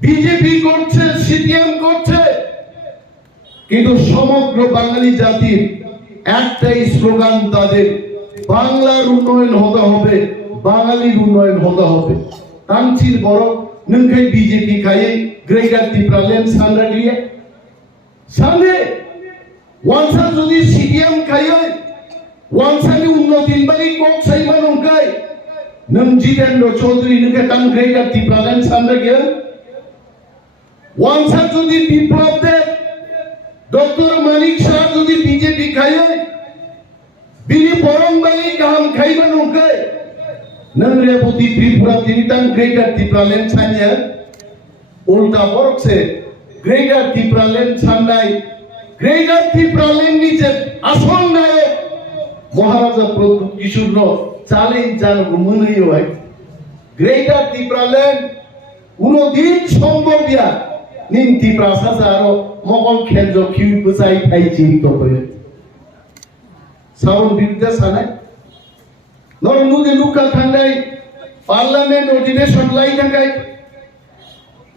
BJP করছে, CPM করছে, কিন্তু সমগ্র বাঙালি জাতির একটাই স্লোগান তাদের, বাংলার উন্নয়ন হতে হবে, বাঙালির উন্নয়ন হতে হবে। তামচির বড় নংখাই বিজেপি খাইয়ে গ্রেটার ত্রিপুরাল্যান্ড সান্ডা দিয়ে সামনে ওয়ানসা যদি সিপিএম খাইয়ে ওয়ানসানি উন্নতির বাড়ি কক সাইমা নংখাই নং জিতেন্দ্র চৌধুরী নংখাই তাম গ্রেটার ত্রিপুরাল্যান্ড সান্ডা গিয়ে ওয়ানসা যদি বিপ্লব দেব ডক্টর মানিক শাহ যদি বিজেপি খাইয়ে বিনি বরং বাড়ি গাহাম খাইবা নংখাই नंग रेवती त्रिपुरा तिनितां ग्रेटर ত্রিপুরাল্যান্ড सान्या उल्टा वर्क से ग्रेटर ত্রিপুরাল্যান্ড सान्नाय ग्रेटर ত্রিপুরাল্যান্ড नीचे आसल नायक महाराजा प्रभु किशोर नो चैलेंज जानो मोनयो है ग्रेटर ত্রিপুরাল্যান্ড उनो दिन सम्भव या निन त्रिपुरा सारो मगल खेलजो खिउ बुसाई थाई चिंतो होय सावन बिरदा सानाय नरमुगे लुका थांनाय पार्लियामेंट अधिवेशन लाई थांगाय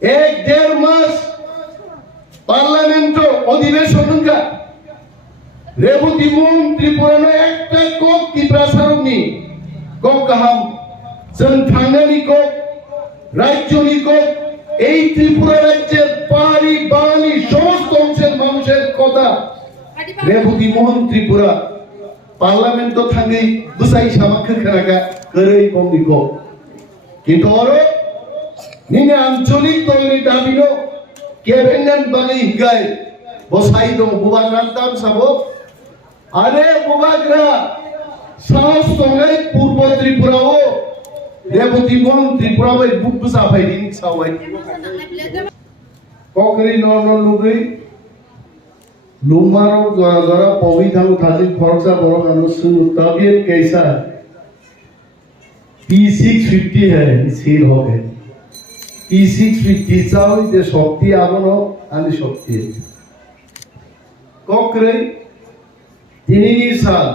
1-1.5 मास पार्लियामेंट अधिवेशन नंगा रेवती मुं त्रिपुरानो एकटा कक त्रिपुरा सारनि कक गाहाम जों थांनायनि कक राज्यनि कक এই ত্রিপুরা রাজ্যের পাহাড়ি বাঙালি সমস্ত অংশের মানুষের কথা রেবতী মোহন ত্রিপুরা पार्लियामेंट तो थांगे बुसाई सामाखो खोनागा गोरै बंदिखौ किन्तु आरो निने आंचलिक दलनि दाबिनो केबिनेट बागै हिगाय बसाई दं बुबाग्रा दाम साबो आरे बुबाग्रा साहस दंगाय पूर्व त्रिपुराओ रेवती मोहन त्रिपुरा बाय बुक बुसा फाइदिं सावाय ककरी न लुगै लुमारो जरा जरा पवित्रम थाजी खर्चा बड़ो कानो सुन तबियत कैसा P650 है सील हो गए P650 चाउ ते शक्ति आबनो आनि शक्ति ककरे दिनैनि साल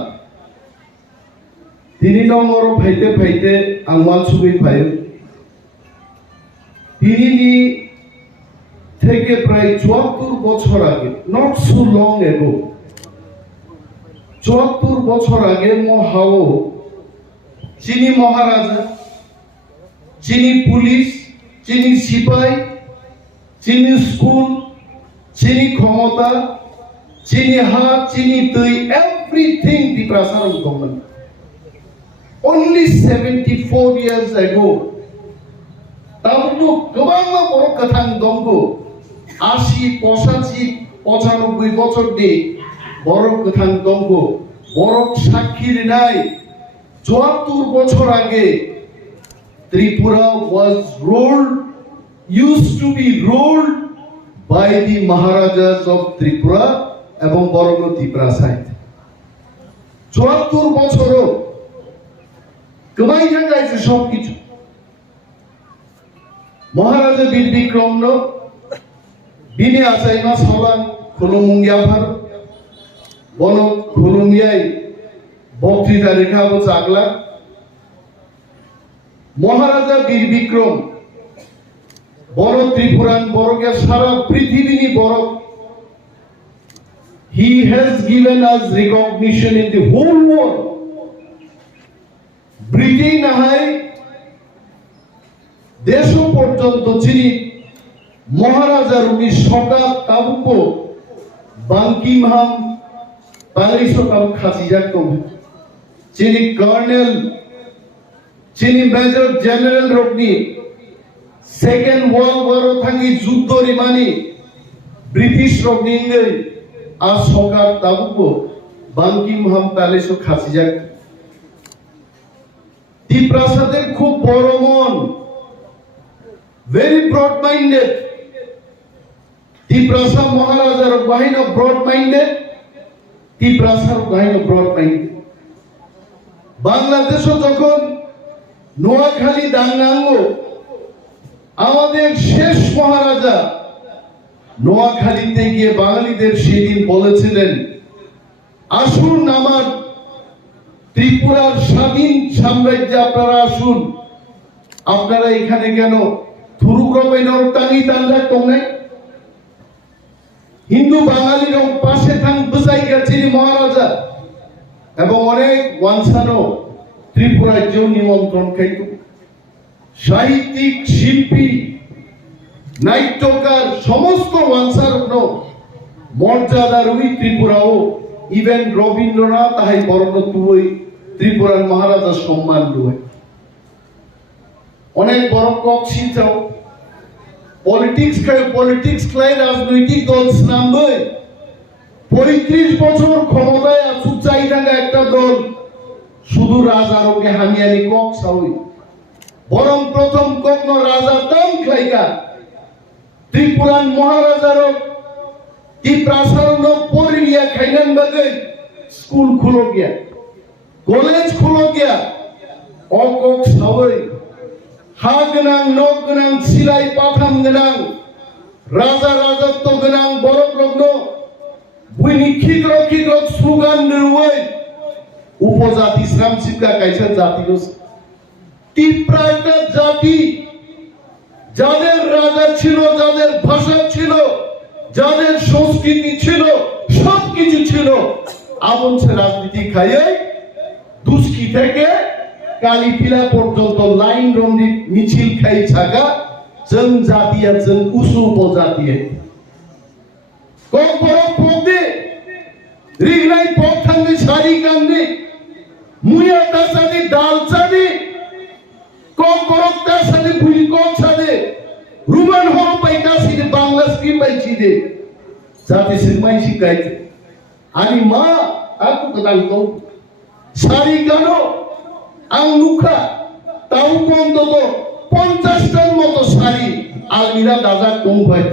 दिनै नम्बर फाइते फाइते आं माल सुबै फायो दिनैनि থেকে প্রায় ৭৪ বছর আগে নট সো লং এগো ৭৪ বছর আগে মহাও চিনি মহারাজা চিনি পুলিশ চিনি সিপাই চিনি স্কুল চিনি ক্ষমতা চিনি হাত চিনি दै everything the Prasaran government only 74 years ago Tabo गोबां बर' गोथां दंगो 80 85 95 বছরনি বড় গোথাং দঙ্গ বড় সাক্ষীর নাই ৭৪ বছর আগে Tripura was ruled used to be ruled by the Maharajas of Tripura এবং বরঙ্গ ত্রিপুরা সাইড ৭৪ বছরও গোমাই জায়গায় সব কিছু মহারাজা বীর বিক্রম নো बिनि आसाइमा सालां खुलुमुंगियाफोर बन खुलुमियाय बक्तृता रेखाबो जागला महाराजा वीर विक्रम बड़ त्रिपुरान बड़के सारा पृथ्वीनि बड़ he has given us recognition in the whole world Britain हाय देश पर्यन्त चिनी महाराजा रुनि सका ताबुको बांकिमहाम पालिसो ताबु खासिजाक दं चिनी कर्नेल चिनी मेजर जनरल रकनि सेकेंड वर्ल्ड वार थांगी युद्ध रिमानि ब्रिटिश रकनि आ सका ताबुको बांकिमहाम पालिसो खासिजाक त्रिपुरासादेर खूब बड़ मन very broad minded Tiprasa Maharajar Bahino broad minded Tiprasa Bahino broad minded Bangladesh যখন নোয়াখালী দাঙ্গাঙ্গ আমাদের শেষ মহারাজা নোয়াখালীতে গিয়ে বাঙালিদের সেদিন বলেছিলেন আসুন আমার ত্রিপুরার স্বাধীন সাম্রাজ্যে আপনারা আসুন আপনারা এখানে কেন থুরুক রবাইনর টানি তানরা তংনাই হিন্দু বাঙালির পাশে থাং বুঝাই গেছে মহারাজা এবং অনেক ওয়ানসানো ত্রিপুরায় যে নিমন্ত্রণ খাইত সাহিত্যিক শিল্পী নাট্যকার সমস্ত ওয়ানসার মর্যাদার ওই ত্রিপুরাও ইভেন রবীন্দ্রনাথ তাহাই বর্ণ তুই ত্রিপুরার মহারাজা সম্মান লুয় অনেক বড় কক্ষি চাও পলিটিক্স খাই রাজনৈতিক দল নামবে 35 বছর ক্ষমতায় আসুক চাই থাকা একটা দল শুধু রাজারকে হামিয়ানি কক সাউই বরং প্রথম কগ্ন রাজা তাম খাইকা ত্রিপুরান মহারাজার কি প্রাসারণ পরিয়া খাইনান বাগে স্কুল খুলো গিয়া কলেজ খুলো গিয়া অকক সবাই হা গোনাং নখ গোনাং সিলাই পাথাম গোনাং রাজা রাজত্ব গোনাং বড় গ্রগ্ন বুইনি খিগ্র স্লোগান নিরুই উপজাতি শ্রাম শিক্ষা কাইছে জাতি ত্রিপুরা একটা জাতি যাদের রাজা ছিল যাদের ভাষা ছিল যাদের সংস্কৃতি ছিল সবকিছু ছিল আমন সে রাজনীতি খাইয়ে দুষ্কি থেকে কালীপিলা পর্যন্ত লাইন রন্দি মিছিল খাই ছাগা जों জাতিয়া जों উসু উপজাতিয়ে কম্পর পদে রিগনাই পথাঙ্গে সারি গাঙ্গে মুয়া তাসাদি ডালচাদি কম্পর তাসাদি বুই কছাদে রুমান হল পাইতাসি বাংলা স্ক্রিন পাইছি দে জাতি সিরমাই শিখাইছে ani ma aku kenal kau sari gano ang nuka tahu kontoko 50 ton moto sari almira daza kong bhai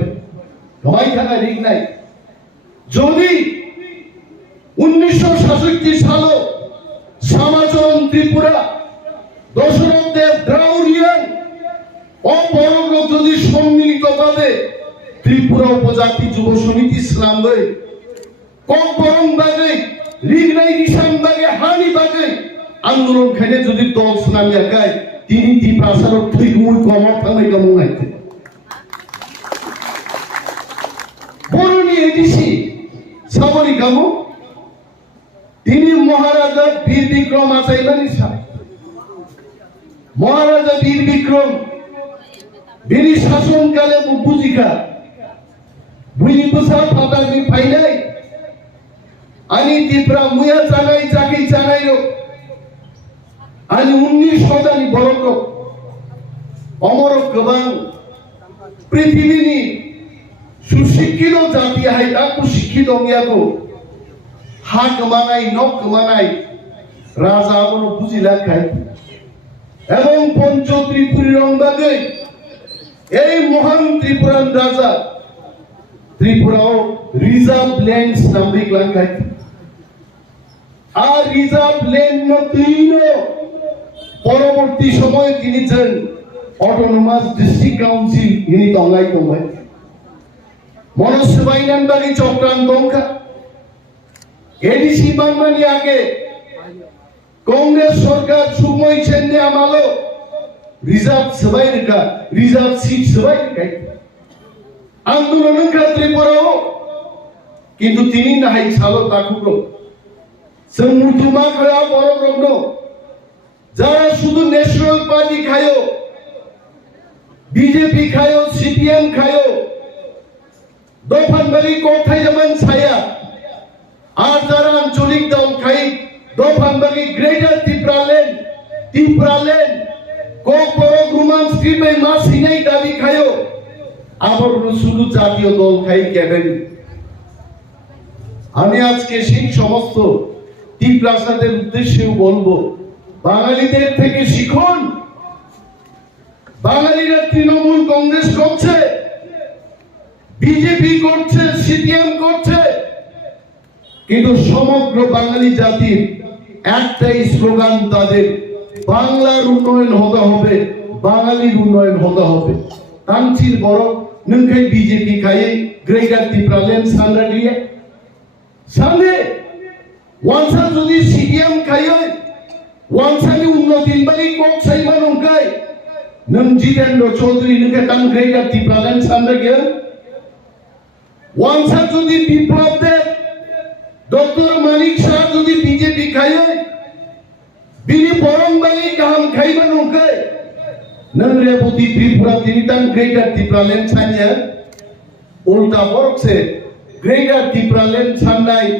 নয় থাকা রিক নাই যদি 1967 সালে সমাচরণ ত্রিপুরা দশরথ দেব দ্রাউড়িয়ান অপরগ যদি সম্মিলিতভাবে ত্রিপুরা উপজাতি যুব সমিতি ইসলাম হয়ে কম্পরং বাগে রিগনাই নিশান বাগে হানি বাগে আন্দোলন খেলে যদি দল সুনামি একাই তিনি তি প্রাসার ঠিক মুই কমর থামাই কম নাইতে বরুণী এডিসি সাবরি গামু তিনি মহারাজা বীর বিক্রম আচাইবানি মহারাজা বীর বিক্রম বিনি শাসনকালে বুঝিকা বুঝি বসা ফাদার বি ফাইনাই आणि ত্রিপুরা মুয়া চানাই চাকি চানাইলো आणि 19 শতানি বরক অমর গবাং পৃথিবীনি সুশিক্ষিত জাতি হাই তাকু শিক্ষিত গিয়াকো হাক মানাই নক মানাই রাজা আপন বুঝিলা খাই এবং পঞ্চ ত্রিপুরী রংবাগে এই মহান ত্রিপুরান রাজা ত্রিপুরাও রিজার্ভ ল্যান্ডস নামে লাগাই আর রিজার্ভ ল্যান্ড নতিনো পরবর্তী সময়ে তিনি যেন অটোনোমাস ডিস্ট্রিক্ট কাউন্সিল ইনি তলাই তলাই মনসবাইনান বাড়ি চক্রান্ত এডিসি বানমানি আগে কংগ্রেস সরকার সুময় সেনে আমালো রিজার্ভ সবাই রেখা রিজার্ভ সিট সবাই রেখাই আন্দোলনের ক্ষেত্রে পড়াও কিন্তু তিনি নাহাই সালো তাকুলো সমুদ্রমা করা বড় রগ্ন যারা শুধু ন্যাশনাল পার্টি খায়ো বিজেপি খায়ো সিপিএম খায়ো দফানবাড়ি কোথায় যেমন ছায়া আর যারা আঞ্চলিক দল খাই দফানবাড়ি গ্রেটার ত্রিপুরালেন কক বড় গুমান স্ক্রিপে মাস হিনাই দাবি খায়ো আবার শুধু জাতীয় দল খাই কেবেন আমি আজকে সেই সমস্ত ত্রিপ্রাসাদের উদ্দেশ্যেও বলবো বাঙালিদের থেকে শিখুন বাঙালিরা তৃণমূল কংগ্রেস করছে বিজেপি করছে সিপিএম করছে কিন্তু সমগ্র বাঙালি জাতির একটাই স্লোগান তাদের বাংলার উন্নয়ন হতে হবে বাঙালির উন্নয়ন হতে হবে তামচির বড় নংখাই বিজেপি খাইয়ে গ্রেটার ত্রিপুরালেন সান্দাডিয়া সামনে ওয়ানসা যদি সিপিএম খাইয়ে ওয়ানসানি উন্নতির বাড়ি কক সাইমান অঙ্কাই नों जितेन्द्र चौधरी नोंखौ तां ग्रेटार टिप्रालेण्ड सानना गया वांसा जुदि विप्लव दे डॉक्टर मानिक शाह जुदि बीजेपी खायो बिनि बरं बाई गाहाम खाइबा नंखै नों रेवती त्रिपुरा तिनि तां ग्रेटार टिप्रालेण्ड सानिया उल्टा बरक से ग्रेटार टिप्रालेण्ड साननाय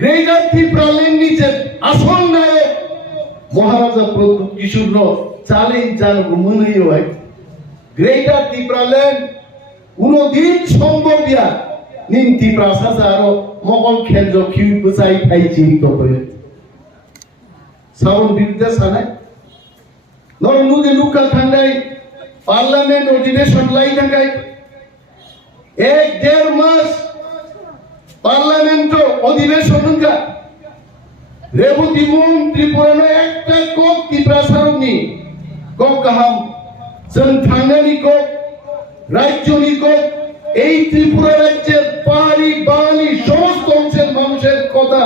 ग्रेटार टिप्रालेण्ड नि जे आसल नायक महाराजा प्रभु किशोर चैलेंज जानो मोनहैयो है ग्रेटार टिप्रालेण्ड उनोदिन सम्भव या निन टिप्रा सासारो मगल खेलजो खिउ बसाई थाइची तो पे सावन बिरदा सानाय नरमुदे लुका थांनाय पार्लियामेंट अधिवेशन लाई थांगाय 1-1.5 मास पार्लियामेंट अधिवेशन का रेवती मुं त्रिपुरानो एकटा कक टिप्रा सारनि कक गाहाम जों थांनायनि कक राज्यनि कक এই ত্রিপুরা রাজ্যের পাহাড়ি বাঙালি সমস্ত অংশের মানুষের কথা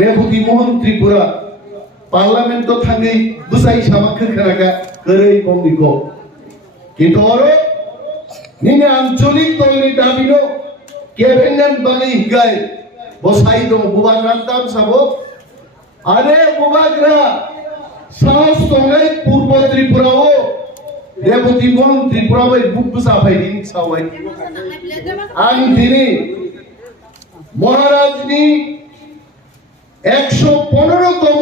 রেবতী মোহন ত্রিপুরা পার্লামেন্ট তো থাঙ্গেই বুসাই সামাখ্যা খেরাকা করেই কমিকো কিন্তু ওর নিনে আঞ্চলিক দলনি দাবিনো কেভেন্যান বাঙালি গায় বসাই দম বুবাগ রান্তাম সাবো আরে বুবাগরা সাহস তঙ্গাই পূর্ব ত্রিপুরাও रेवती मोहन त्रिपुरा बाई बुक साफाई दिन सावाई आं दिनी महाराजनी 115तम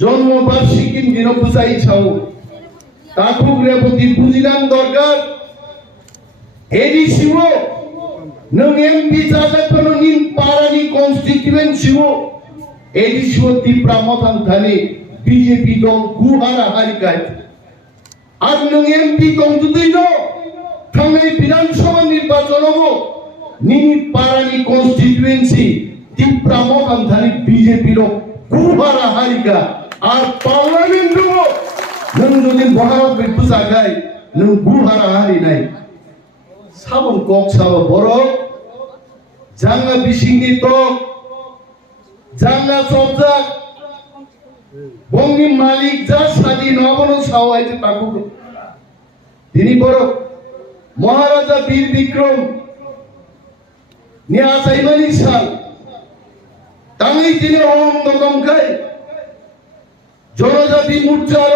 जन्म बार्षिकी दिन बुझाई छाओ ताकुक रेवती बुझिनां दरकार एडिसिओ नों एमपि जाजाखनो निन पारानि कन्स्टिट्युएन्सिओ एडिसिओ त्रिपुरा मथान थानि बीजेपी दल गुहारा हारिकाय আর নং এমপি দংদুইনো থামে বিধানসভা নির্বাচনও নিনি পারানি কনস্টিটিউয়েন্সি ত্রিপুরা মকান্থানি বিজেপি র গুহারা হারিকা আর পার্লামেন্টও নং যদি ভারত বিপুসা গায় নং গুহারা হারি নাই সাবন কক সাব বড় জাঙ্গা বিসিংনি তো জাঙ্গা সবজাক বঙ্গি মালিক যা স্বাধীন অবনো সাওয়াইতে তাকু তিনি বড় মহারাজা বীর বিক্রম নিয়া সাইবানি সাল তাঙ্গি তিনি অহং দমকাই জনজাতি মোর্চার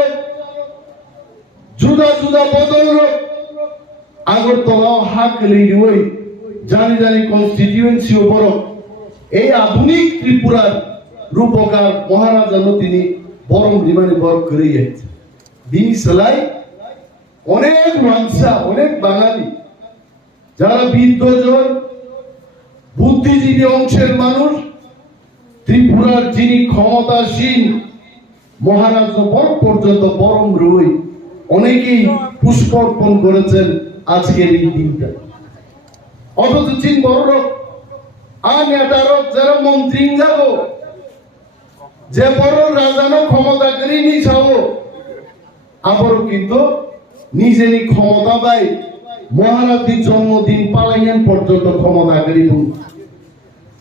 জুদা জুদা বদল আগরতলা হাক লইই জানি জানি কনস্টিটিউয়েন্সি বড় এই আধুনিক ত্রিপুরার রূপকার মহারাজা তিনি বরং বিমানে বরং করে যাচ্ছে দিন সেলাই অনেক মানসা অনেক বাঙালি যারা বিদ্বজন বুদ্ধিজীবী অংশের মানুষ ত্রিপুরার যিনি ক্ষমতাসীন মহারাজ বরং পর্যন্ত বরং রই অনেকেই পুষ্পার্পণ করেছেন আজকের এই দিনটা অথচ চিন বড় আর নেতারক যারা মন্ত্রী যাবো যে বড় রাজানো ক্ষমতা করি নি চাও আবারও কিন্তু নিজেরই ক্ষমতা পাই মহারাজের জন্মদিন পালাইয়ান পর্যন্ত ক্ষমতা করি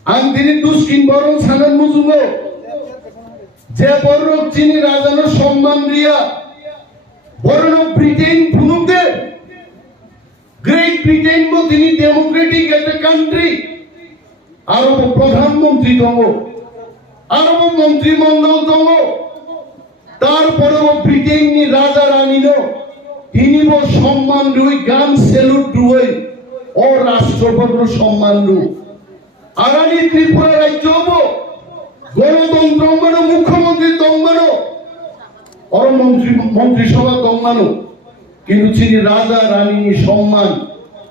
আং তিনি দুষ্কিন বড় সানান মুজুব যে বড় চিনি রাজানো সম্মান রিয়া বড় ব্রিটেন ফুনুকদে গ্রেট ব্রিটেন বো তিনি ডেমোক্রেটিক একটা কান্ট্রি আর প্রধানমন্ত্রী তম আরব মন্ত্রিমন্ডল দল তারপরেও ব্রিটেননি রাজা রানীর তিনি সম্মান রুই গান সেলুট রুই ও রাষ্ট্রপতি সম্মান রু আরানি ত্রিপুরা রাজ্য গণতন্ত্র মুখ্যমন্ত্রী দম্বানো और মন্ত্রিসভা দম্বানো কিন্তু তিনি রাজা রানী সম্মান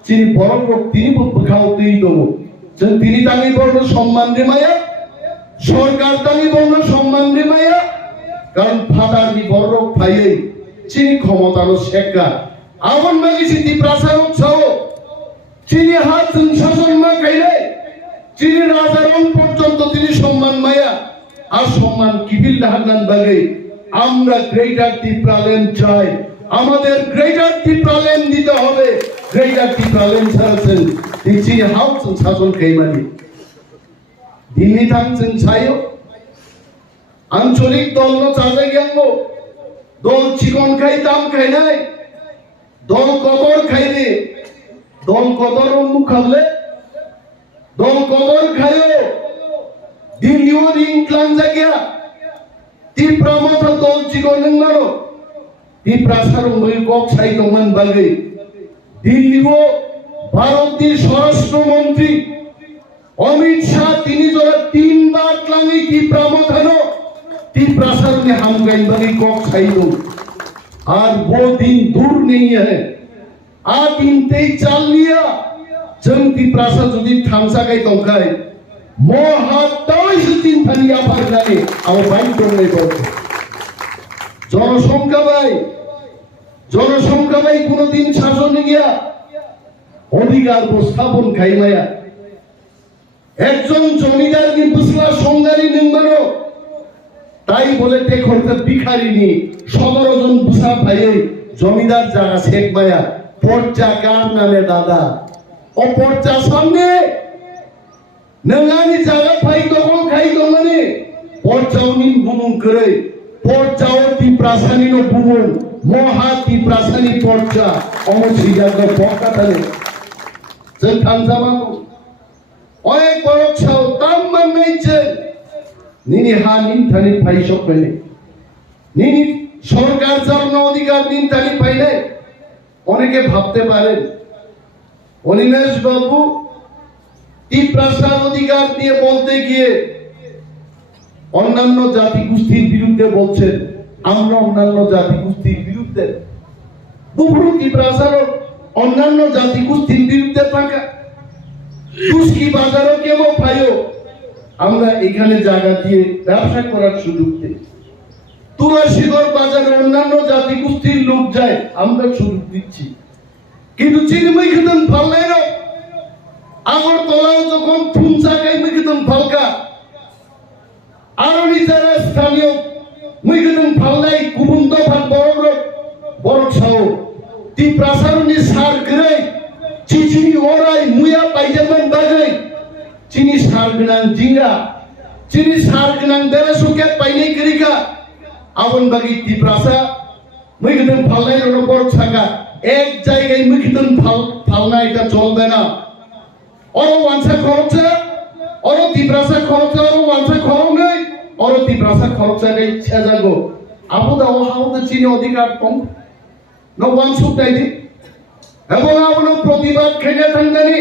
তিনি বড় তিনি খাওয়াতেই দেব তিনি তাকে বড় সম্মান দে মায়া সরকার তাকে বড় সম্মান দে মায়া কারণ ফাদার দি বড় ভাইয়ে তিনি ক্ষমতার শেখা আগুন মাগিছি তি প্রাসারক ছাও তিনি হাত শাসন মা গাইলে তিনি রাজার পর্যন্ত তিনি সম্মান মায়া আর সম্মান কিবিল হান্নান বাগে আমরা গ্রেটার ত্রিপুরাল্যান্ড চাই আমাদের গ্রেটার ত্রিপুরাল্যান্ড দিতে হবে গ্রেটার ত্রিপুরাল্যান্ড ছাড়ছেন তিনি হাউস শাসন খাইমানি দিল্লি থাকছেন ছাইও আঞ্চলিক দল চাঁদে গেল দল চিকন খাই দাম খাই নাই, দল কদর খাই রে, দল কদর মুখ খাবলে, দল কদর খায়ো, দিল্লিও রিং ক্লান জাগিয়া, তি প্রামত দল চিকন নারো, তি প্রাসার মই কক ছাই দমান বাগে, দিল্লিও ভারতের স্বরাষ্ট্রমন্ত্রী অমিত শাহ তিনি যারা 3 বার ক্লাঙি কি প্রামথানো ती प्रसार में हम गए बनी कौक छाई दो आज वो दिन दूर नहीं है आज दिन ते चल लिया जंग ती प्रसार जो दिन थामसा गई तो गए मोहाताई से दिन धनिया पर जाने अब बाइक तो नहीं बोलते जनसंख्या भाई कोनो दिन शासन नहीं गया অধিকার উপস্থাপন খাইমায়া একজন জমিদার কি বুসলা সঙ্গারি নিংবানো তাই বলে তে খরতে ভিখারিনি 17 জন বুসা ভাই জমিদার জায়গা শেখ মায়া পর্চা কার নামে দাদা ও পর্চা সামনে নঙ্গানি জায়গা ভাই তখন খাই দমানে পর্চাও নিন বুমুম করে পর্চাও তি প্রাসানিনো বুমুম মহা তি প্রাসানি পর্চা অমসিয়া তো পকাতালে जों थामजामाखौ अनेक बरक साव ताम माननायजों निनि हा निन्थानि फाइसक फैनाय निनि सरकार जन्म अधिकार निन्थानि फाइनाय অনেকে ভাবতে পারেন অনিমেষ বাবু এই প্রসার অধিকার দিয়ে বলতে গিয়ে অন্যান্য জাতি গোষ্ঠীর বিরুদ্ধে বলছেন আমরা অন্যান্য জাতি গোষ্ঠীর বিরুদ্ধে বুবরুতি প্রসার অন্যান্য জাতি গোষ্ঠীর বিরুদ্ধে থাকা দুষ্কি বাজারও কেমন পাইও আমরা এখানে জায়গা দিয়ে ব্যবসা করার সুযোগ দিই তুলসীগড় বাজারে অন্যান্য জাতি গোষ্ঠীর লোক যায় আমরা সুযোগ দিচ্ছি কিন্তু চিনিময় খেতেন ফাল্লাই না আমার তলাও যখন ফুমসা গাই মেখেতেন ফালকা আরো নিজেরা স্থানীয় মেখেতেন ফাল্লাই কুবুন্দ ফাল বড় সাও ती प्रसारनी सार करे चिचिनी ओराय मुया पाइजामान बागै चिनी सार गनां जिंगा चिनी सार गनां बेरासुके पाइनाय करिका आवन बागै ती प्रसा मैगदन फालनाय रो बरक सागा एक जायगाय मैगदन फालनाय এটা চলবে না অর ওয়ানসা খরচা অর ती प्रसा খরচা অর ওয়ানসা খরংই অর ती प्रसा খরচা গাই ছেজাগো আবুদা ও হাউদা চিনি অধিকার কম No one should die. এবং আপনি প্রতিবাদ খেলে থাকবেনি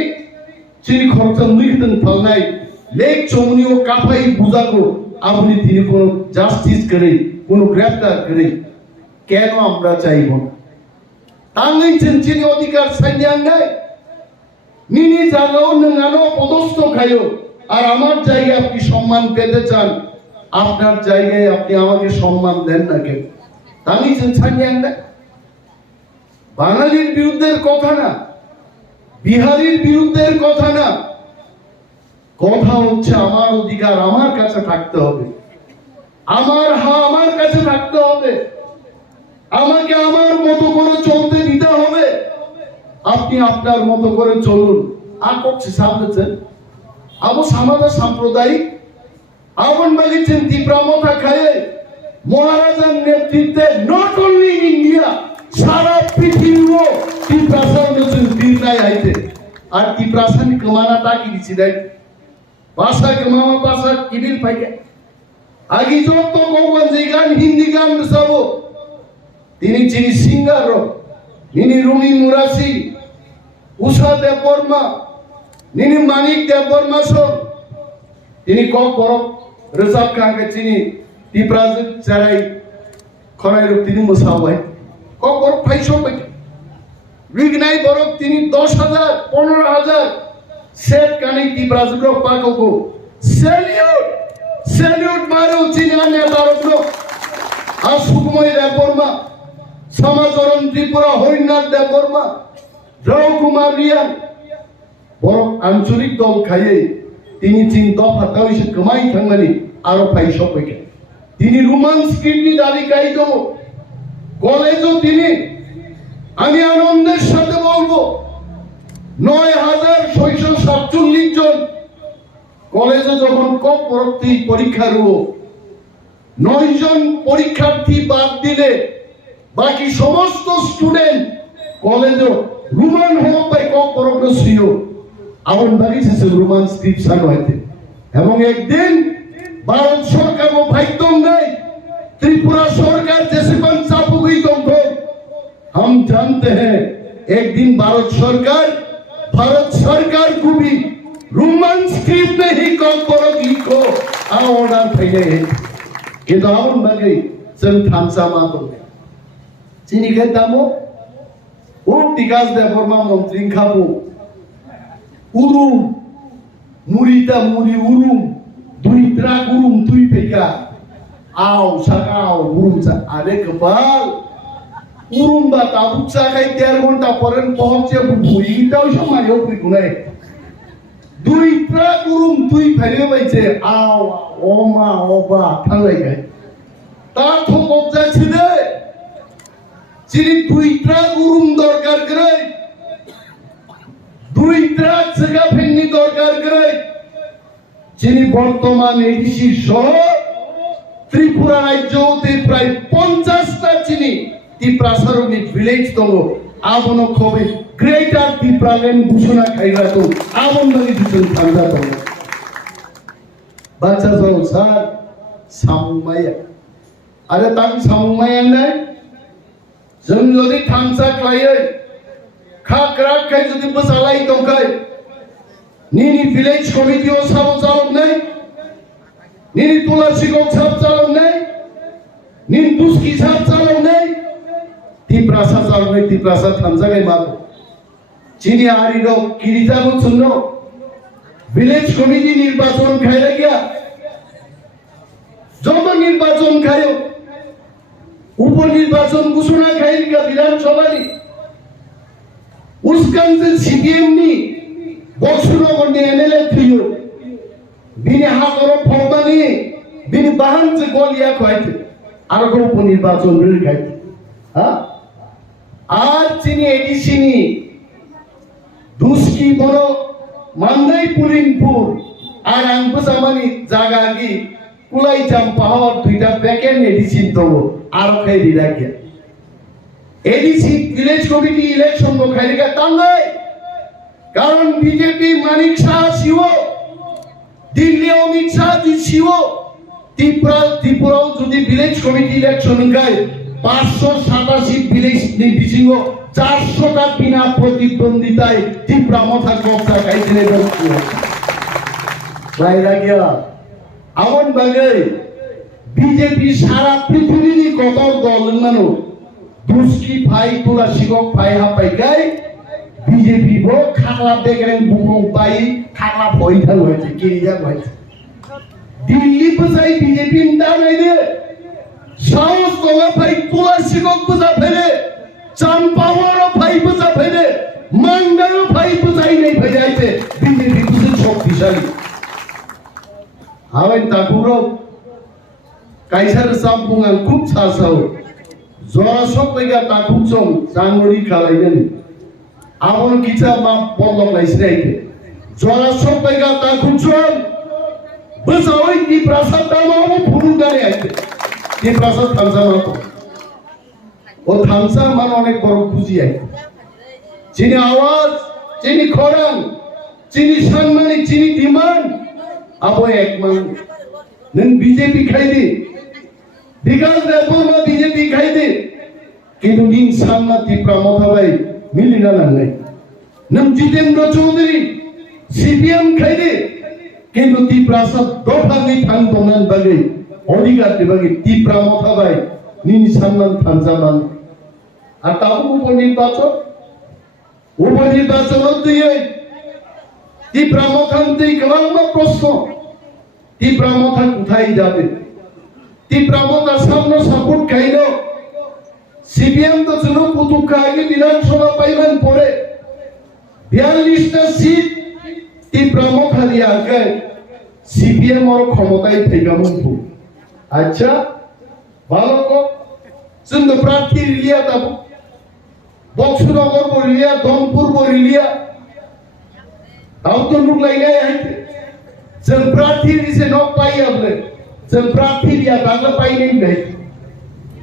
চিনি খরচা মুইখতেন ফালনাই লেক চমনিও কাফাই বুঝাগো আপনি তিনি কোন জাস্টিস করে কোন গ্রেফতার করে কেন আমরা চাইব না তাঙ্গাইছেন চিনি অধিকার সাইয়াং নাই নিনি জায়গাও নঙ্গানো পদস্থ খায়ো আর আমার জায়গায় আপনি সম্মান পেতে চান আপনার জায়গায় আপনি আমাকে সম্মান দেন না কেন তাঙ্গাইছেন সাইয়াং নাই বাঙালির বিরুদ্ধের কথা না বিহারীর বিরুদ্ধের কথা না কথা হচ্ছে আমার অধিকার আমার কাছে থাকতে হবে আমার আমার কাছে থাকতে হবে আমাকে আমার মতো করে চলতে দিতে হবে আপনি আপনার মতো করে চলুন আর করছে সামনেছেন আবু সমাজের সাম্প্রদায়িক আবন বাগিয়েছেন তীব্রমতা খায়ে মহারাজার নেতৃত্বে নট অনলি ইন ইন্ডিয়া সারা পৃথিবীও ती प्रसार में दिन नहीं आते और ती प्रसार ने कमाना ताकि दिसी दे भाषा कमावा भाषा किबिल पाइके आगे जो तो कोवन जिगान हिंदी गान सबो তিনি চিনি সিঙ্গার নিনি রুমি মুরাসি উষা দেববর্মা নিনি মানিক দেববর্মা সব তিনি কক বড় রেজাব খানকে চিনি ती प्राजक চারাই খরাই রূপ তিনি মুসাওয়াই কক বড় ফাইসো পাই রিগনাই বড় তিনি 10,000 15,000 সেট কানি ती प्राजक পাকো সেলিউট মারো চিনি আনে দারুনো আর সুকুময় দেববর্মা সমাজরণ ত্রিপুরা হরিনাথ দেববর্মা রৌ কুমার রিয়ান বড় আঞ্চলিক দল খাইয়ে তিনি চিন দফা তাইছে কমাই থাঙ্গানি আরো ফাইসো পাইকে তিনি রোমান্স কিডনি দাবি কাইদ কলেজও তিনি আমি আনন্দের সাথে বলবো 9,647 জন কলেজে যখন কম পরবর্তী পরীক্ষার 9 জন পরীক্ষার্থী বাদ দিলে বাকি সমস্ত স্টুডেন্ট কলেজ রোমান হোক বা কক করগ্রসীয় আমার বাড়ি শেষে রোমান স্ক্রিপশন হইতে এবং একদিন ভারত সরকার ও ভাইতম নেই त्रिपुरा सरकार जैसे कौन चापू गई तुमको हम जानते हैं एक दिन भारत सरकार को भी रोमन स्क्रिप्ट में ही कौन करो लिखो ऑर्डर फैले ये तो हम बगे सब थामसा मातो चीनी के दामो वो टिकास दे फरमा मंत्री खाबो उरुम मुरीता मुरी उरुम दुई ट्राक उरुम दुई पेका Aw, sakaw, urung sa, ada kebal, urung ba tabuk sa kay tiargon taporan pohon siya bubuhi, itaw siya mayo prikunay. Dui trak urung dui phaile bai che, aw, oma, oba, thalai kay. Ta thokok ja chide, chiri dui trak urung dorkar kray, dui trak saga phenni dorkar kray, chiri bortoman edisi shoh Tripura राज्योते प्राय 50টা চিনি ত্রিপ্রাসারণিক village দলো আবনো খবে greater ত্রিপ্রালেন ঘোষণা খাইরা তো আবনবাড়ি দুজন থান্দা দলো বাচ্চা যাও স্যার সামুমায়া আরে তাম সামুমায়া নাই जों যদি থামসা খাইয়ে খাকরা খাই যদি বসালাই দংখাই নিনি ভিলেজ কমিটিও সাবো চালক নাই Nini tulasi kok sab calon nai, nin duski sab calon nai, ti prasa calon nai, ti prasa thamsa kai mato. Chini ari ro kirita mo sunno, village committee nirbachon khaira gya, joto nirbachon khayo, upor nirbachon ঘোষণা khair gya বিধানসভা ni, uskan se CPM ni, Boxanagar ni MLA thiyo. বিনি হাতর ফরমানি বিনি বাহান যে গলিয়া খাইতে আর কোন নির্বাচন বিল খাইতে হ্যাঁ আর চিনি এডিসিনি দুস্কি বড় মান্দাই পুলিনপুর আর আঙ্গুসামানি জায়গা কি কুলাই জাম পাওয়ার দুইটা প্যাকেট এডিসিন তো আর খাই দিলাকে এডিসি ভিলেজ কমিটি ইলেকশন নো খাইরিকা তাঙ্গাই কারণ বিজেপি মানিক শাহ শিব দিল্লি অমিত শাহ দিছিও ত্রিপুরাও যদি ভিলেজ কমিটি ইলেকশন গায় 587 ভিলেজ নির্বিচিঙ্গ 400টা বিনা প্রতিদ্বন্দ্বিতায় ত্রিপুরা মাথা কবজা খাইছিলে বাইরা গিয়া আমন বাগে বিজেপি সারা পৃথিবীর কত দল নানো দুষ্কি ভাই তোলা শিবক ভাই হাপাই গায় বিজেপি বো খাগলা দেখেন বুবং পাই খাগলা ভয়টা হয়েছে কিরিয়া হয়েছে দিল্লি বসাই বিজেপি না নাই রে সাউথ তোলা ভাই তোলা শিবক বসা ফেলে চাম্পাওয়ার ভাই বসা ফেলে মান্ডার ভাই বসাই নাই ফেলাইছে বিজেপি খুব শক্তিশালী হাওয়াই তাকুরো কাইসার সামপুঙ্গান খুব সাসাও জরা সব পেগা তাকুচম জানুয়ারি খালাইবেন আমন কিছা মা বললাম লাইছরাইতে জরা সব পেগা তাকুচম বসাওই কি প্রসাদ দামাও ফুরুগারে আইতে কি প্রসাদ থামসা মাতো ও থামসা মান অনেক বড় খুশি আইতে চিনি আওয়াজ চিনি খরাং চিনি সম্মানী চিনি ডিমান্ড আবো এক মান নন বিজেপি খাইদে বিকাশ দেববর্মা বিজেপি খাইদে কিন্তু নিন সামনা ত্রিপুরা মথাবাই মিলিনা নাই নম জিতেন্দ্র চৌধুরী সিপিএম খাইদে কিন্তু ত্রিপুরা সব দফানি থান দনান বাগে অধিকার দেবাগে ত্রিপুরা মথাবাই নিন সামনা থানজামান আর তাও উপনির্বাচন দিয়ে ত্রিপুরা মথান্তে গলাম প্রশ্ন ত্রিপুরা মথা কোথায় যাবে ত্রিপুরা মথার সামনে সাপোর্ট খাইল সিপিএম তো ছিল কুতুবকা আগে বিধানসভা পাইবেন পরে 42টা সিট ত্রিপুরা মথা দিয়ে আগে সিপিএম ওর ক্ষমতায় থেকে মুক্ত আচ্ছা ভালো কো সিন্ধ প্রার্থী রিলিয়া তাবো বক্সনগর বরিলিয়া দমপুর বরিলিয়া তাও তো লোক লাইনে আইতে जों प्रार्थी से नक पाई हमने जों प्रार्थी दिया बांग्ला पाई नहीं गई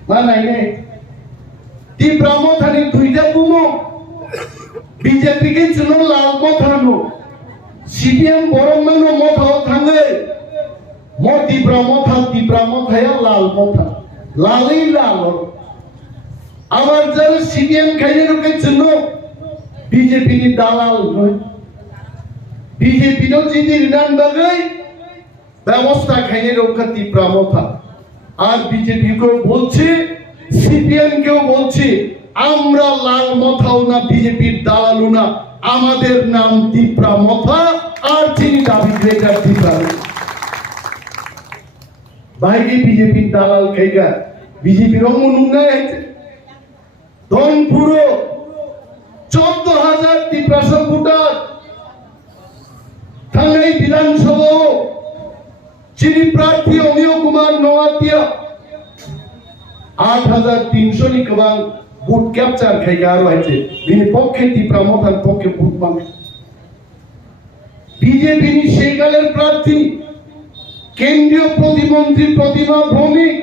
मा नहीं ত্রিপুরা মথানি দুইটা বুমো বিজেপি কে চুনো লাল মথানো সিপিএম বরমানো মথাও থাঙ্গে মো ত্রিপুরা মথায়া লাল মথা লালই লাল আবার যারা সিপিএম খাইয়ে রুকে চুনো বিজেপি নি দালাল নয় বিজেপি নো যদি রিনান বাগাই ব্যবস্থা খাইয়ে রক্ষা ত্রিপুরা মথা আর বিজেপি কেও বলছে সিপিএম কেও বলছে আমরা লাল মথাও না বিজেপির দালালও না আমাদের নাম ত্রিপুরা মথা আর চিনি দাবি গ্রেটার ত্রিপুরা বাইরে বিজেপির দালাল খাইগা বিজেপির অমনুন্নয় আছে ধনপুরো 14,000 ত্রিপুরা ভোটার থাঙ্গাই বিধানসভা চিনি প্রার্থী অমিয় কুমার নোয়াতিয়া 8,300 নি কবাং ভোট ক্যাপচার খাইগা আরো আছে তিনি পক্ষে ত্রিপুরা মথার পক্ষে ভোট পাবে বিজেপি নি সেইকালের প্রার্থী কেন্দ্রীয় প্রতিমন্ত্রী প্রতিমা ভৌমিক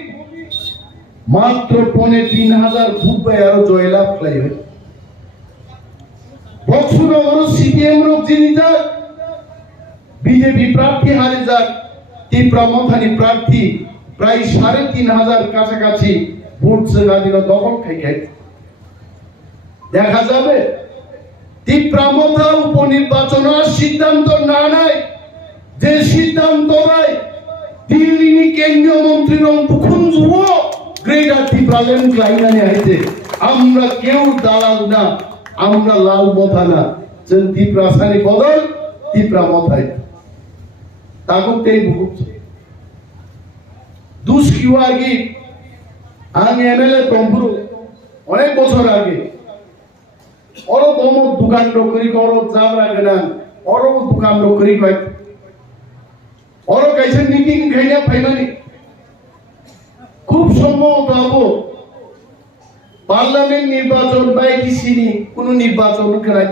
মাত্র 3,500 ভোট পাই আরো জয়লাভ খাইবে বক্সনগর সিপিএম রোগ যিনি যাক বিজেপি প্রার্থী হারে যাক ত্রিপুরা মথানি প্রার্থী প্রায় 3,500 কাছাকাছি ভোট সেদিন দখল খাই দেখা যাবে ত্রিপুরা মথা উপনির্বাচনের সিদ্ধান্ত না নাই যে সিদ্ধান্ত নাই দিল্লি কেন্দ্রীয় মন্ত্রীর মুখুন যুব গ্রেটার ত্রিপুরা ল্যান্ড লাইনে আইছে আমরা কেউ দালাল না আমরা লাল মথা না যে ত্রিপুরা সানি বদল ত্রিপুরা মথায় তাগতেই ভুগছ দুষ্কিও আগে আমি এমএলএ তম্বুরু অনেক বছর আগে অরো দমক দোকান করি করো জাবরা গেলাম অরো দোকান করি কয় অরো কাইছে মিটিং খাইনা ফাইনালি খুব সম্ভবত হবো পার্লামেন্ট নির্বাচন বা ইসিনি কোন নির্বাচন করাই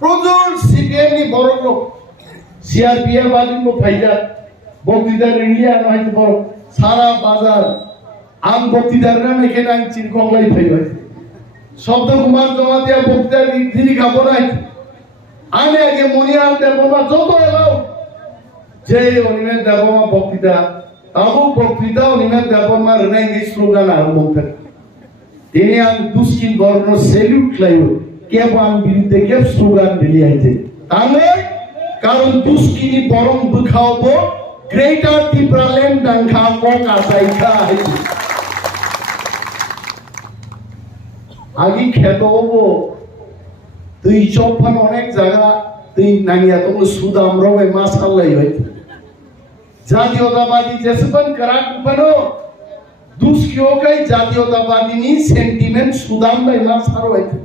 প্রচুর সিপিএম নি বড় লোক সিআরপিএফ আদি মো ফাইজা বক্তৃতার ইন্ডিয়া নয় বড় সারা বাজার আম বক্তৃতার নাম এখানে আমি চিরকংলাই ফাইবা শব্দ কুমার জমাতিয়া বক্তৃতার তিনি খাবো নাই আমি আগে মনিয়ার দেবমা যত এলাও যে অনিমের দেবমা বক্তৃতা তাবু বক্তৃতা অনিমের দেবমা রেনাই স্লোগান আর বলতে তিনি আম দুষ্কিন বর্ণ সেলিউট লাইব কেবল বিরুদ্ধে কে স্লোগান দিলি আইছে তাহলে কারণ দুষ্কিনি বরং দুখাওবো গ্রেটার ত্রিপুরা ল্যান্ড ডাঙ্খা কক আসাইখা আইছে আগে খেত হবো তুই চৌফান অনেক জায়গা তুই নানিয়া তোমার সুদাম রবে মাসাল্লাই হইতে জাতীয়তাবাদী যেসবন করাক উপনো দুষ্কিওকাই জাতীয়তাবাদী নি সেন্টিমেন্ট সুদাম বাই মাসার হইতে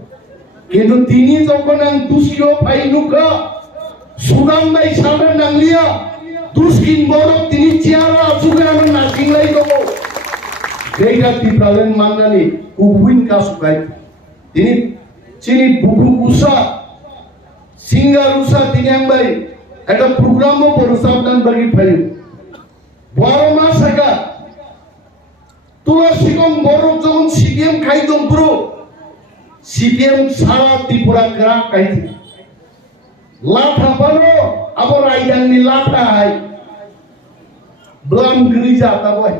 কিন্তু তিনি যখন দুষ্কিও পাইলুকা সুদাম বাই সামনে নাংলিয়া দুষ্কিন বড় তিনি চেয়ার আসুকে আমি নাচিংলাই দেবো গ্রেটার ত্রিপুরা ল্যান্ড মান্নানি কুবুইন কাসুকাই তিনি চিনি বুকু উষা সিঙ্গার উষা তিনি ভাই একটা প্রোগ্রামও করো সাবধান বাগি ফাইল 12 মাস আগা তুলসী কম বড় যখন সিপিএম খাইতম পুরো সিপিএম সারা ত্রিপুরা গ্রাম খাইছে লাঠা পানো আবার আইদানি লাঠা আই ব্লাম গরি যাতা ভাই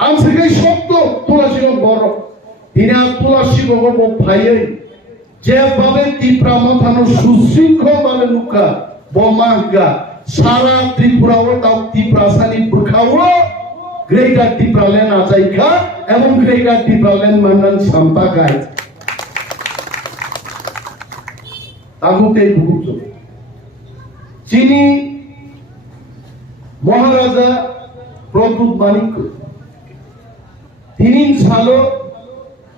আমসে শক্ত তুলসী কম বড় তিনি তুলসী ভগব ভাইয়ে যেভাবে ত্রিপুরা মথানো সুশৃঙ্খল ভাবে লুকা বমাগা সারা ত্রিপুরা ও তাও ত্রিপুরা সানি বুখাও গ্রেটার ত্রিপুরা ল্যান্ড আজাইখা এবং গ্রেটার ত্রিপুরা ল্যান্ড মান্নান সাম্পা গাই তাগুতে ভুগত চিনি মহারাজা প্রদ্যুৎ মানিক্য তিনি সালো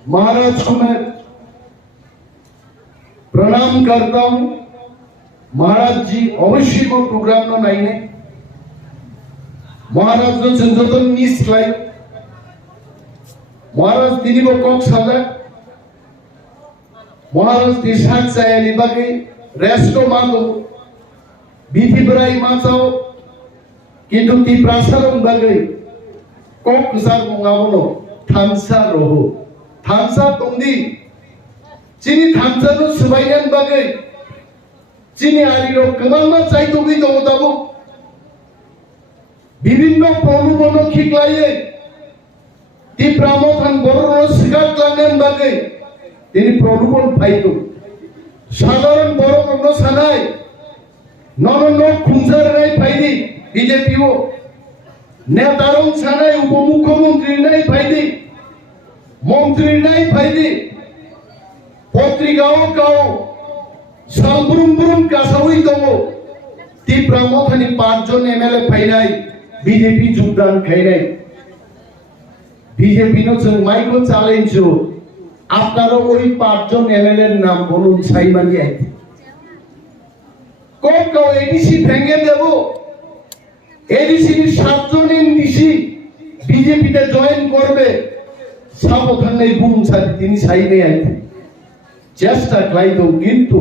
महाराज को मैं प्रणाम करता हूं महाराज जी अवश्य को प्रोग्राम नो नहीं है महाराज जो संजोधन निस लाई महाराज दिनी को कॉक सादा महाराज दिशाक सायली बाकी रेस्टो मांगो बीथी बराई माचाओ किंतु ती प्रासारम बाकी कॉक सार मुंगावनो थांसा रोहो थामसा तंदी चीनी थामसा नो सबायनान बागै चीनी आरिरो गोबांमा चाइदोगै दङ दाबो বিভিন্ন প্রলোভন খিকলায়ে ती प्रामोथान बर'नो सिगारलांगोन बागै তিনি প্রলোভন পাইতো সাধারণ বড় সানাই নরন খুঁজারাই ফাইদি বিজেপিও নেতারং সানাই উপমুখ্যমন্ত্রী নাই ফাইদি মন্ত্রী নাই ফাইদি পত্রিকাও কাও সালব্রুম কাসাউই দङ ती प्रामोथानि 5 জন এমএলএ ফাইনাই বিজেপি যোগদান খাইনাই বিজেপি নো जों माइको চ্যালেঞ্জ আপনারা ওই 5 জন এমএলএ এর নাম বলুন সাইমানি আইতে কোন কোন এডিসি ভেঙে দেব এডিসি 7 জন এডিসি বিজেপিতে জয়েন করবে সাবধান নেই বুমসারি তিনি সাইনে আইতে চেষ্টা ক্লাইতো কিন্তু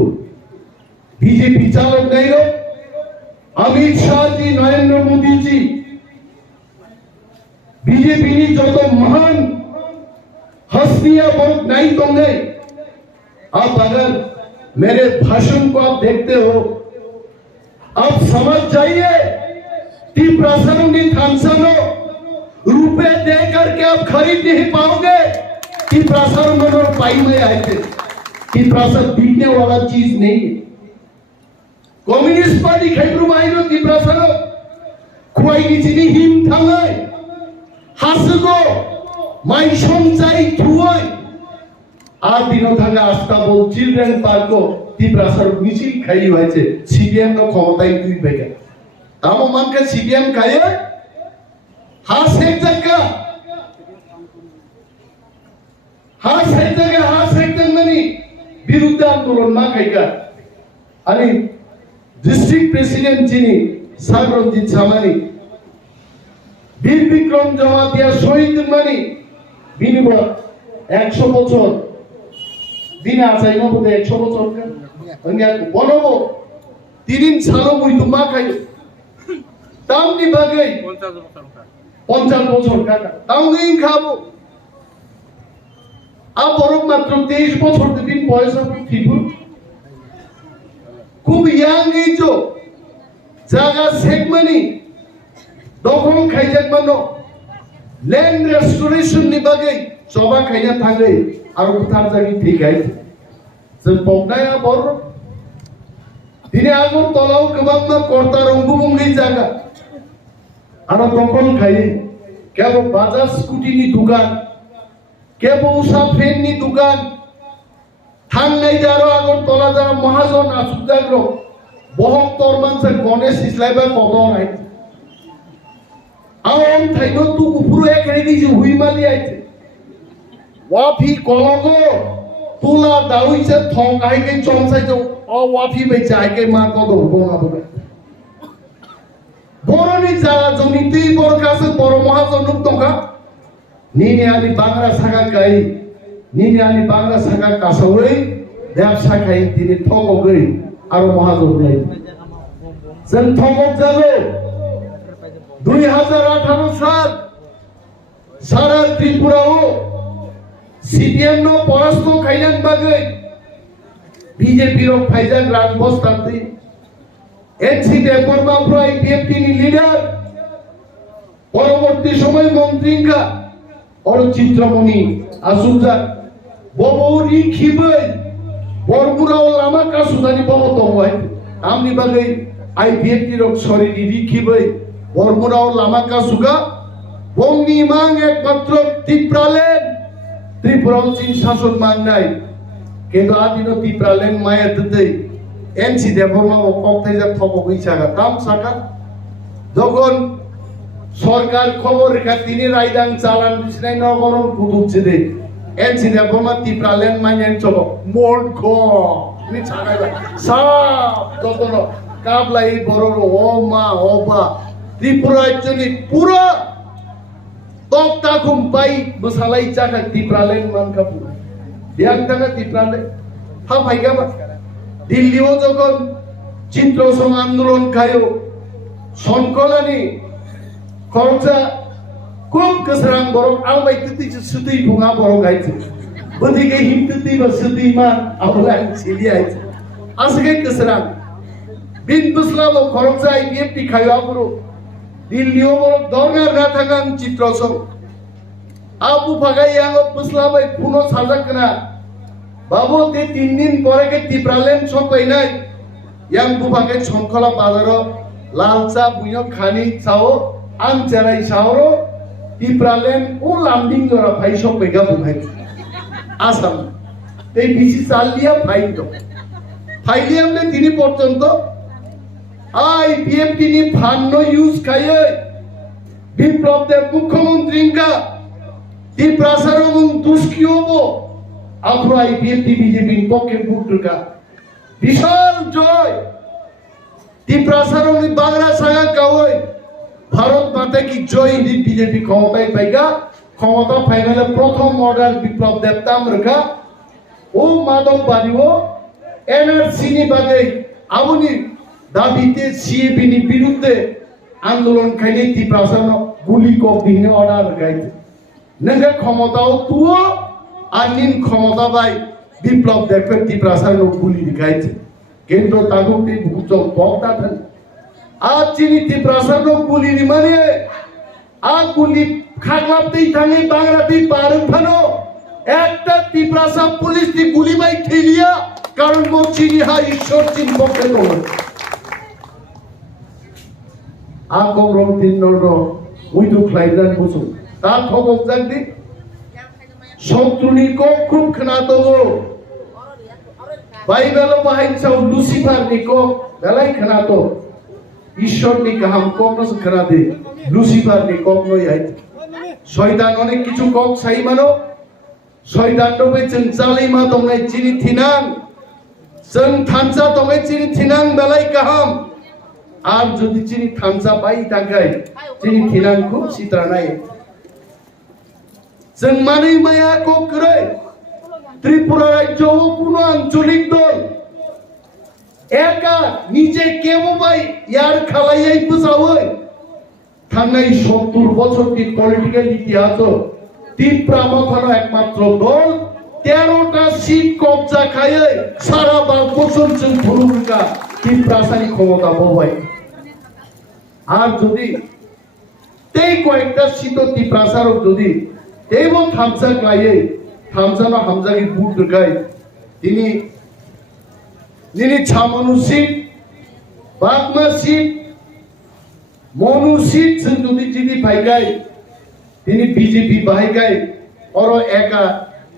বিজেপি চালক নাইলো अमित शाह जी नरेंद्र मोदी जी बीजेपी ने जो तो महान हस्तियां बहुत नहीं होंगे अब अगर मेरे भाषण को आप देखते हो आप समझ जाइए कि प्रसारण थानसनो रुपए दे करके आप खरीद नहीं पाओगे कि प्रसारण मनोर पाई में आए थे कि प्रसाद बिकने वाला चीज नहीं है कम्युनिस्ट पार्टी खाइब्रु माइनो तिब्रासानो खुवाइनि जिनि हिम थाङै हासुगो माइ संचाइ थुयै आ दिनो थाङा आस्ताबल चिल्ड्रेन पार्को तिब्रासार मिছিল खाइ হয়েছে সিপিএম नो ক্ষমতায় দুই বেগে তামো মানকে সিপিএম খায় হাস এক জায়গা হাস এক মানি বিরুদ্ধে আন্দোলন মা খাইকা আরে डिस्ट्रिक्ट प्रेसिडेंट जिनी सागरजीत सामानी বীর বিক্রম জমাতিয়া শহীদ মানি বিনিময় 100 বছর দিনে আছাই না বলে 100 বছর অঙ্গা বলবো তিরিন সালো মুইতো মা খাই তামনি বাগৈ 50 বছর কাকা তামনি খাবো আ বরক মাত্র 23 বছর দিন বয়স ঠিক খুব ইয়াং এইছো জায়গা সেগমানি দখল খাইজাক মানো ল্যান্ড রেস্টোরেশন নি বাগै সবা খাইনা থাঙ্গै আর উঠার জায়গা ঠিক আছে जों পগনায়া বড় দিনে আগর তলাও গোবাংনা কর্তা রঙ্গুবঙ্গি জায়গা আর দখল খাই কেবল বাজাজ স্কুটি নি দোকান কেবল উষা ফ্যান নি দোকান थांनाय जारो आगर तला जारा महाजन आसुदाग्रो बहक तोरमानसे गणेश इस्लाइबा कदन आइ आम थाइनो तु उपुरु एक रेडी जे हुइमाली आइते वाफी कलगो तुला दाउइसे थंगाइके चमसाइ जो अ वाफी बेचा आइके मा कदो बोना बोले बरनि जागा जमिति बरकासे बर महाजन दंगा निनि आलि बांग्रा सागा गाइ निनि आलि बांग्रा सागा कासावै ব্যবসা খাই তিনি ঠকগৈ আর মহাজন নাই जों ঠকক যাবে 2018 সাল সারা ত্রিপুরাও সিপিএম নো পরাস্ত খাইলেন বাগৈ বিজেপি র ফাইজাক রাজবস্তান্তি এনসি দেববর্মা প্রাই বিএপটি নি লিডার পরবর্তী সময় মন্ত্রীঙ্গা অরচিত্রমণি আসুজা ববৌরি খিবৈ বরগুরাও লামা কাসুদানি বহ দংবাই আমনি বাগै आईपीएफटी रक शरीरी रिखिबै बरमुराव लामा कासुगा बंगनि मां एकमात्र टिप्रालेन त्रिपुराव चीन शासन मांगनाय किन्तु आदिनो टिप्रालेन माया ददै एनसी देबरमा कक्ताइजा थबगै जागा ताम साका যখন সরকার খবর রেখা তিনি রাইদাং চালান দিছিনাই নগরম কুদুকছিদে এনসি দেবरमा টিপ্রালেন মাইনেন চলো মোট গ নি ছাগাইবা সব যতন কাবলাই বড় ও মা ও বা ত্রিপুরা রাজ্যনি পুরো তক্তা খুমপাই মশালাই চাকা ত্রিপুরালেন মানকা পুরো বিয়াং টাকা ত্রিপুরালেন হা ভাইগা বা দিল্লিও যখন চিত্রসং আন্দোলন খায়ো সংকলনি খরচা খুব কসরাং বড় আলবাইতে তিছে সুতই ভুঙা বড় গাইছে Budi ke himtuti basudi ma awlang siliai. Asake keserang. Bin buslabo khoroksa IPF ti khaywa bro. Dillio bro dorgar na thakan chitrosok. Abu Fagai yang buslabo puno sajak kena. Babu te 3 din pore ke tipralen sok painai. Yang Bufagai chomkhala bazaro lal cha buino khani chao ang cherai chaoro tipralen o landing jora phai sok pega bumhai. Asam এই BC চাল দিয়া file ফাইলিয়ামলে তিনি পর্যন্ত IPF তিনি fund use খাইয়ে বিপ্লব দেব মুখ্যমন্ত্রীঙ্কা তি প্রাসারং দুষ্কিওবো Afro IPF টি BJP পক্ষে ভোটকা বিশাল জয় তি প্রাসারং বাংলা সাগা কাওই ভারত মাতা কি জয় দি বিজেপি ক্ষমতায় পাইগা ক্ষমতা ফাইনালে প্রথম মডেল বিপ্লব দেব তামরকা ও মাদক বাড়িও এনআরসি নি বাগে আবুনি দাবিতে সিএবি নি বিরুদ্ধে আন্দোলন খাইলে তি প্রাসারং গুলি কক দিনে অর্ডার গাইতে নঙ্গা ক্ষমতাও তুও আর নিন ক্ষমতা বাই বিপ্লব দেব তি প্রাসারং গুলি গাইতে কিন্তু তাগুতি ভূত বক্তা থান আজ চিনি তি প্রাসারং গুলি নি মানে আ গুলি খাগলাপতেই থাঙে বাংলাতে পারুন ফানো একটা তিপ্রাসা পুলিশ তি গুলি বাই ঠেলিয়া কারণ মো চিনি হা ঈশ্বর চিন পক্ষে তো আ কমরম তিন নর উইদু ক্লাইদান বুঝু তা খবক জাগদি শত্রুনি কক খুব খনাতো বাইবেল বাহাইছাও লুসিফার নি কক বেলাই খনাতো ঈশ্বর নি কাহাম কম নস খনাদে লুসিফার নি কক নই আই শয়তান অনেক কিছু কক সাই মানো শয়তান দবে जों জালিমা দংনাই চিনি থিনাং जों থানসা দংনাই চিনি থিনাং বেলাই কাহাম আর যদি চিনি থানসা পাই তাকাই চিনি থিনাং খুব সিত্রানাই जों মানি মায়া কোকরে ত্রিপুরা রাজ্য ও কোন আঞ্চলিক দল একা নিজে কেমো বাই ইয়ার খালাইয়াই বুঝাওই থাঙ্গাই 70 বছর কি পলিটিক্যাল ইতিহাস তিপ্রামত হলো একমাত্র দল 13টা সিট কবজা খায়ে সারা বছর চল ভুলুকা তিপ্রাসানি ক্ষমতা ববাই আর যদি তেই কয়েকটা সিট তিপ্রাসারক যদি এবং থামসা ক্লাইয়ে থামসানো হামজাগি বুট গাই তিনি ছামনু সিট বাগমা সিট মনুসিত যদি যদি ভাইগাই তিনি বিজেপি ভাইগাই অর একা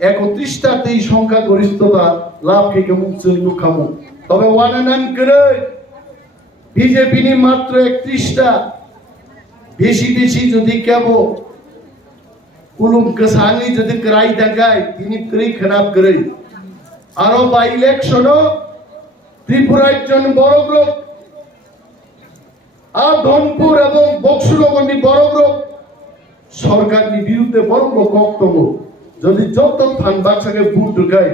31টাতেই সংখ্যা গরিষ্ঠতা লাভ থেকে মুক্ত লুকামু তবে ওয়ানানান করে বিজেপি নি মাত্র 31টা বেশি বেশি যদি কেব কুলুম কসানি যদি করাই দেখায় তিনি করি খারাপ করে আরো বাই ইলেকশনও ত্রিপুরার জন বড় গ্রুপ আর ধনপুর এবং বক্সুরগণী বড় গ্রুপ সরকারের বিরুদ্ধে বড় বক্তব্য যদি যত থান বাক্সাকে ভোট ঢুকায়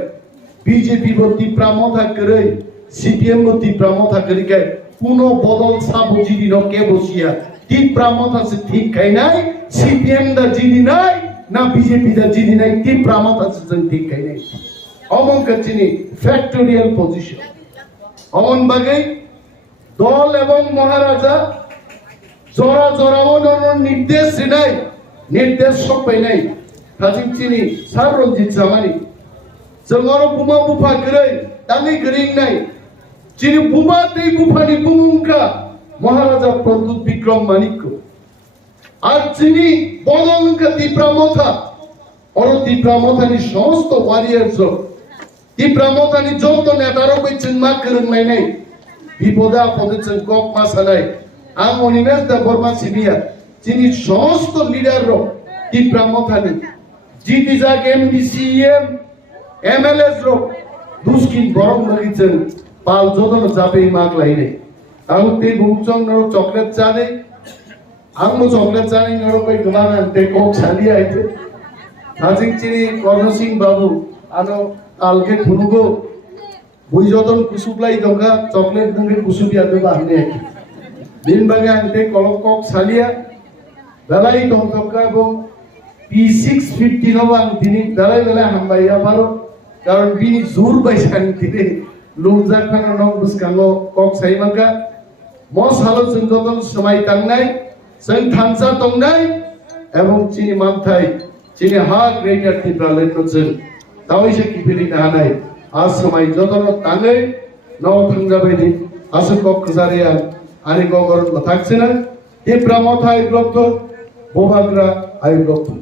বিজেপি তিপ্রামথা করে সিপিএম তিপ্রামথা করে কোনো বদল সাবজিদি কে বসিয়া তিপ্রামথা সে ঠিক খাই নাই সিপিএম দা জিদি নাই না বিজেপি দা জিদি নাই তিপ্রামথা সে ঠিক খাই নাই অমন কাচিনি ফ্যাক্টোরিয়াল পজিশন অমন বাগে দল এবং মহারাজা জরা জরাও নির্দেশ নাই নির্দেশ সব পাই নাই কাজিন চিনি সার রঞ্জিত জামানি जोंआरो बुमा बुफा गरै दाङै गरै নাই চিনি বুমা দেই বুফানি বুমুঙ্কা মহারাজা প্রদ্যুৎ বিক্রম মানিক্য আর চিনি বদলঙ্কা তিপ্রামথা অর তিপ্রামথানি সমস্ত ওয়ারিয়ার্স তিপ্রামথানি যত নেতারও কইছেন মা করংনাই নাই বিপদে আপদে जों কক মাসানাই আং অনিমেষ দা বর্মা সিবিয়া চিনি সমস্ত লিডার তিপ্রামথানি জিটি যাক এমডিসিএম এমএলএস দুস্কিন গরম লাগিছেন পাল যদন যাবে মাক লাইনে আউতে বুকচং নর চকলেট চানে আমো চকলেট চানে নর কই গমান আনতে কক ছালি আইতে হাজিং চিনি কর্ণ সিং বাবু আনো কালকে খুনুগো বুই যদন কুসুপলাই দঙ্গা চকলেট দঙ্গে কুসুপিয়া দে বাহনে দিন বাগে আনতে কলক কক ছালিয়া বেলাই দঙ্গকা এবং P650 no bang tini dalai hambai ya baru karon bini zur baisan tini lujak khana no buskango kok sai maka mos halo जों goton samai tangnai जों thansa tongnai ebong chini manthai chini ha greater tibralen no जों tawise kipili nahanai as samai jotono tangai no thangjabaini asu kok khajaria ani gogoron mathakchena he brahmothai blokto bobagra ai blokto